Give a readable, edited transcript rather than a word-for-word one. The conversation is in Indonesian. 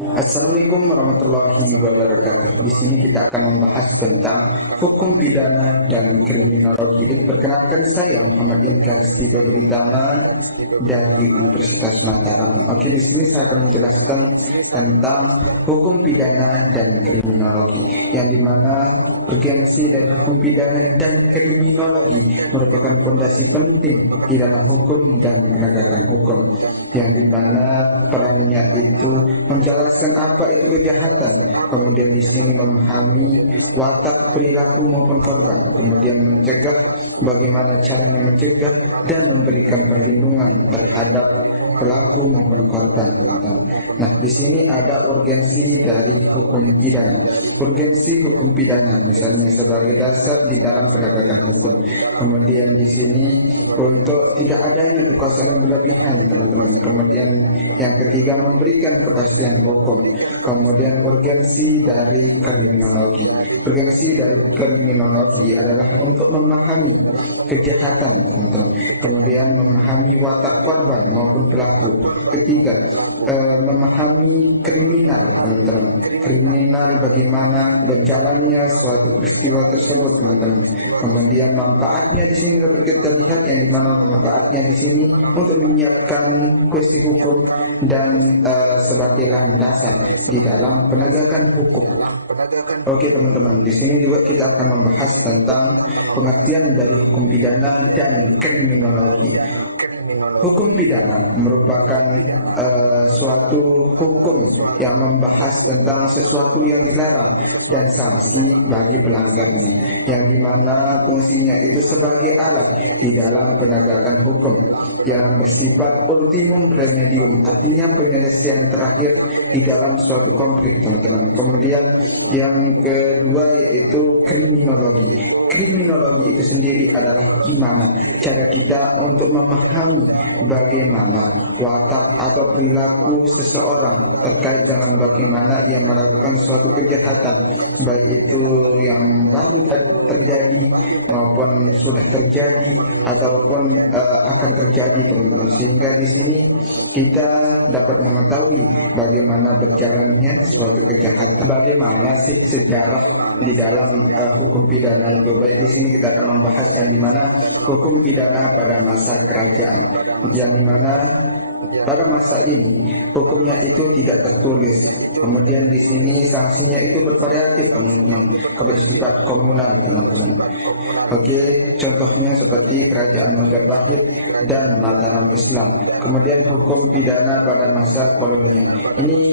Assalamualaikum warahmatullahi wabarakatuh. Di sini kita akan membahas tentang hukum pidana dan kriminologi. Perkenalkan saya Muhammad Inkar Sidobritama dari Universitas Mataram. Oke, di sini saya akan menjelaskan tentang hukum pidana dan kriminologi, yang dimana urgensi dari hukum pidana dan kriminologi merupakan fondasi penting di dalam hukum dan penegakan hukum, yang dimana perannya itu menjelaskan apa itu kejahatan, kemudian di sini memahami watak perilaku maupun korban, kemudian mencegah, bagaimana caranya mencegah dan memberikan perlindungan terhadap pelaku maupun korban. Nah, di sini ada urgensi dari hukum pidana. Urgensi hukum pidana misalnya sebagai dasar di dalam penegakan hukum. Kemudian di sini untuk tidak adanya kekuasaan berlebihan, teman-teman. Kemudian yang ketiga, memberikan kepastian hukum. Kemudian urgensi dari kriminologi. Urgensi dari kriminologi adalah untuk memahami kejahatan, teman-teman. Kemudian memahami watak korban maupun pelaku. Ketiga, memahami kriminal, teman-teman. Kriminal, bagaimana berjalannya suatu peristiwa tersebut, teman-teman. Kemudian manfaatnya di sini dapat kita lihat, yang dimana manfaatnya di sini untuk menyiapkan kuesti hukum dan sebagai landasan di dalam penegakan hukum. Oke, teman-teman, di sini juga kita akan membahas tentang pengertian dari hukum pidana dan kriminologi. Hukum pidana merupakan suatu hukum yang membahas tentang sesuatu yang dilarang dan sanksi bagi pelanggarnya, yang dimana fungsinya itu sebagai alat di dalam penegakan hukum yang bersifat ultimum remedium, artinya penyelesaian terakhir di dalam suatu konflik, teman-teman. Kemudian yang kedua yaitu kriminologi. Kriminologi itu sendiri adalah gimana cara kita untuk memahami bagaimana watak atau perilaku seseorang terkait dengan bagaimana ia melakukan suatu kejahatan, baik itu yang baru terjadi maupun sudah terjadi ataupun akan terjadi, teman-teman. Sehingga di sini kita dapat mengetahui bagaimana berjalannya suatu kejahatan, bagaimana sih sejarah di dalam hukum pidana itu. Baik, di sini kita akan membahas yang dimana hukum pidana pada masa kerajaan, yang dimana pada masa ini hukumnya itu tidak tertulis. Kemudian di sini sanksinya itu bervariatif, teman-teman, bersifat komunal, teman-teman. Oke, contohnya seperti kerajaan Majapahit dan Mataram Islam. Kemudian hukum pidana pada masa kolonial. Ini